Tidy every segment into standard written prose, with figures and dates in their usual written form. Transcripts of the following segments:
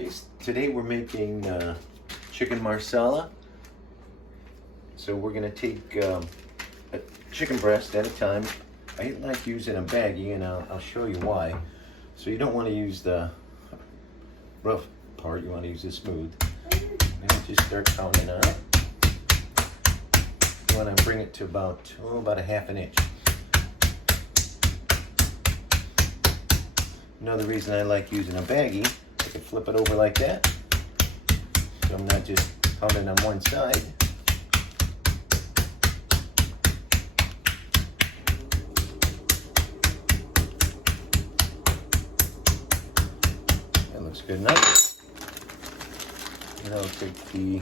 Okay, today we're making chicken marsala. So we're going to take a chicken breast at a time. I like using a baggie, and I'll show you why. So you don't want to use the rough part, you want to use the smooth. And just start counting out. You want to bring it to about a half an inch. Another reason I like using a baggie, I can flip it over like that, so I'm not just pounding on one side. That looks good enough. And I'll take the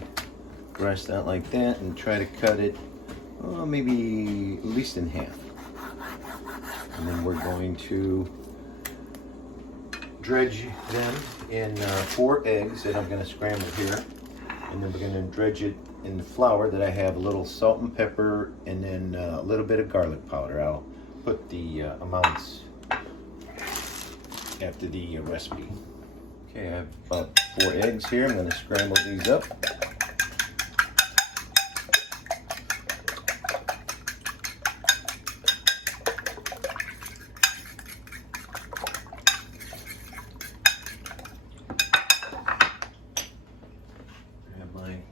breast out like that and try to cut it, maybe at least in half. And then we're going to dredge them in 4 eggs that I'm going to scramble here, and then we're going to dredge it in the flour that I have a little salt and pepper, and then a little bit of garlic powder. I'll put the amounts after the recipe. Okay, I have about 4 eggs here. I'm going to scramble these up.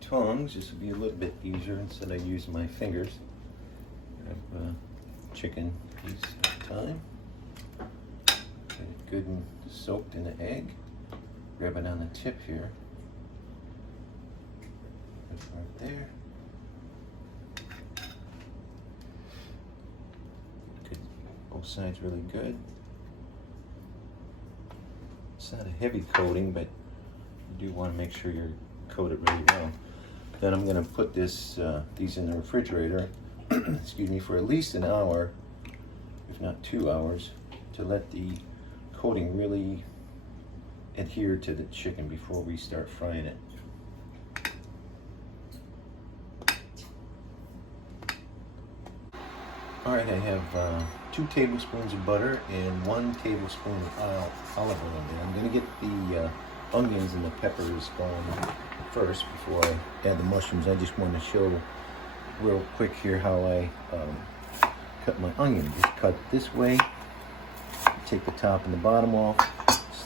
Tongs, this will be a little bit easier instead of using my fingers. Grab a chicken piece at a time. Get it good and soaked in the egg. Grab it on the tip here. Put it right there. Good. Both sides really good. It's not a heavy coating, but you do want to make sure you're coated really well. Then I'm going to put these in the refrigerator, excuse me, for at least an hour, if not 2 hours, to let the coating really adhere to the chicken before we start frying it. Alright, I have 2 tablespoons of butter and 1 tablespoon of olive oil there. I'm going to get the onions and the peppers going first before I add the mushrooms. I just want to show real quick here how I cut my onion. Just cut this way, take the top and the bottom off,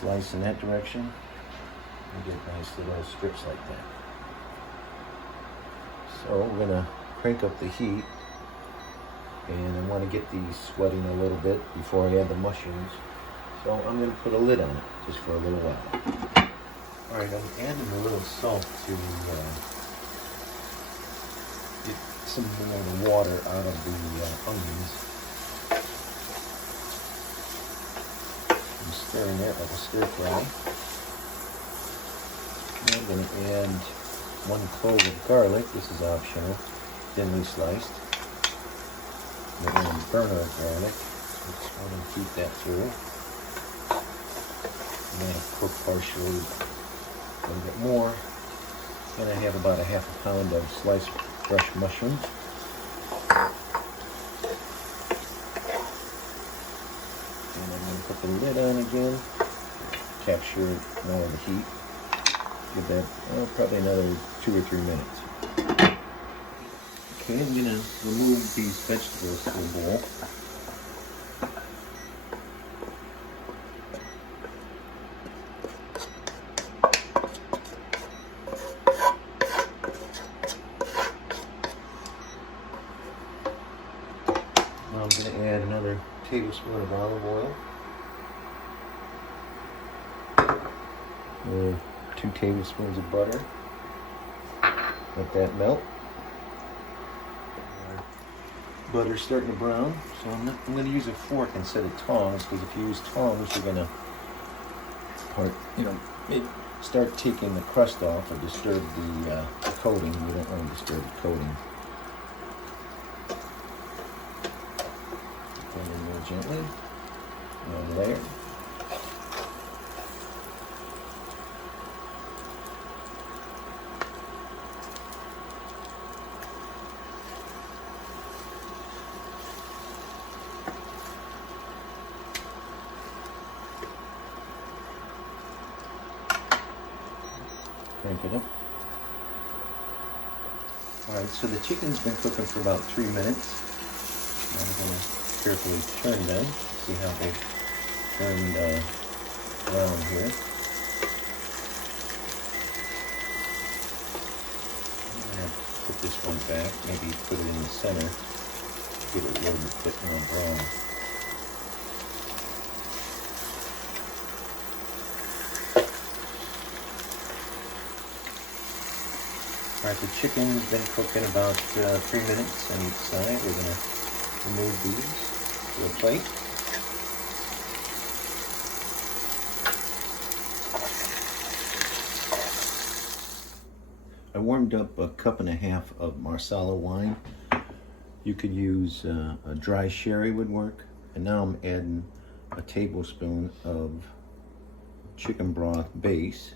slice in that direction, and get nice little strips like that. So we're going to crank up the heat, and I want to get these sweating a little bit before I add the mushrooms. So I'm going to put a lid on it just for a little while. Alright, I'm adding a little salt to get some more water out of the onions. I'm stirring that like a stir fry. I'm going to add 1 clove of garlic. This is optional, thinly sliced. I'm going to burn our garlic, so just want to keep that through. I'm going to cook partially a little bit more. Then I have about a ½ pound of sliced fresh mushrooms. And I'm going to put the lid on again, capture more of the heat. Give that probably another 2 or 3 minutes. Okay, I'm going to remove these vegetables to a bowl. Now I'm going to add another tablespoon of olive oil. 2 tablespoons of butter. Let that melt. Butter's starting to brown, so I'm going to use a fork instead of tongs, because if you use tongs, you're going to start taking the crust off or disturb the coating. We don't want to disturb the coating. Put it in there gently. One layer. Crank it up. Alright, so the chicken's been cooking for about 3 minutes. Now I'm going to carefully turn them. See how they turned around here. I'm going to put this one back, maybe put it in the center, get it a little bit more brown. Alright, the chicken's been cooking about 3 minutes on each side. We're going to remove these to a plate. I warmed up a cup and a half of Marsala wine. You could use a dry sherry would work. And now I'm adding a tablespoon of chicken broth base.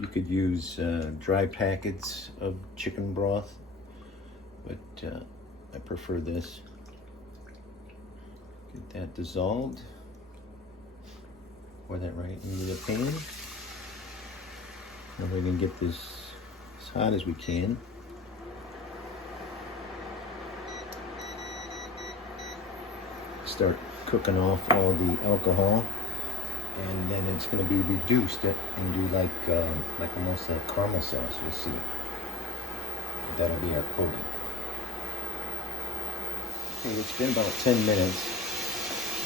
You could use dry packets of chicken broth, but I prefer this. Get that dissolved. Pour that right into the pan. Now we're going to get this as hot as we can. Start cooking off all the alcohol, and then it's going to be reduced and do like almost a caramel sauce. You'll see. That'll be our coating. Okay, it's been about 10 minutes,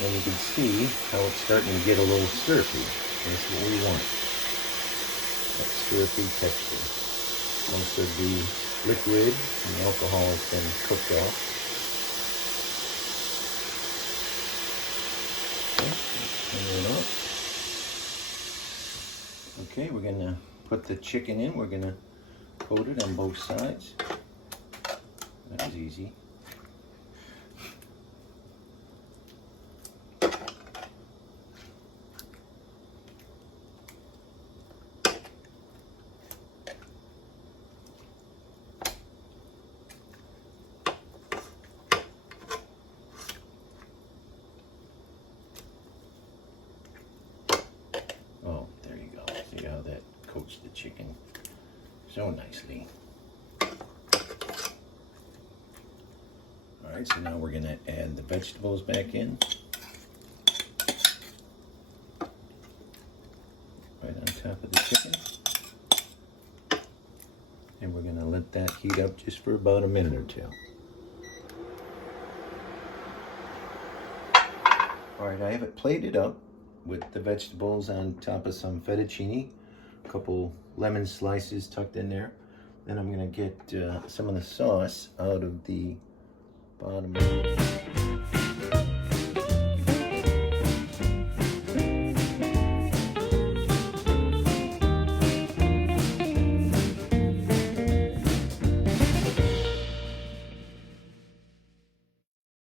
and you can see how it's starting to get a little syrupy. That's what we want. That syrupy texture. Most of the liquid and the alcohol has been cooked off. Okay, we're going to put the chicken in. We're going to coat it on both sides. That was easy. See how that coats the chicken so nicely. Alright, so now we're going to add the vegetables back in. Right on top of the chicken. And we're going to let that heat up just for about a minute or two. Alright, I have it plated up with the vegetables on top of some fettuccine, a couple lemon slices tucked in there. Then I'm going to get some of the sauce out of the bottom.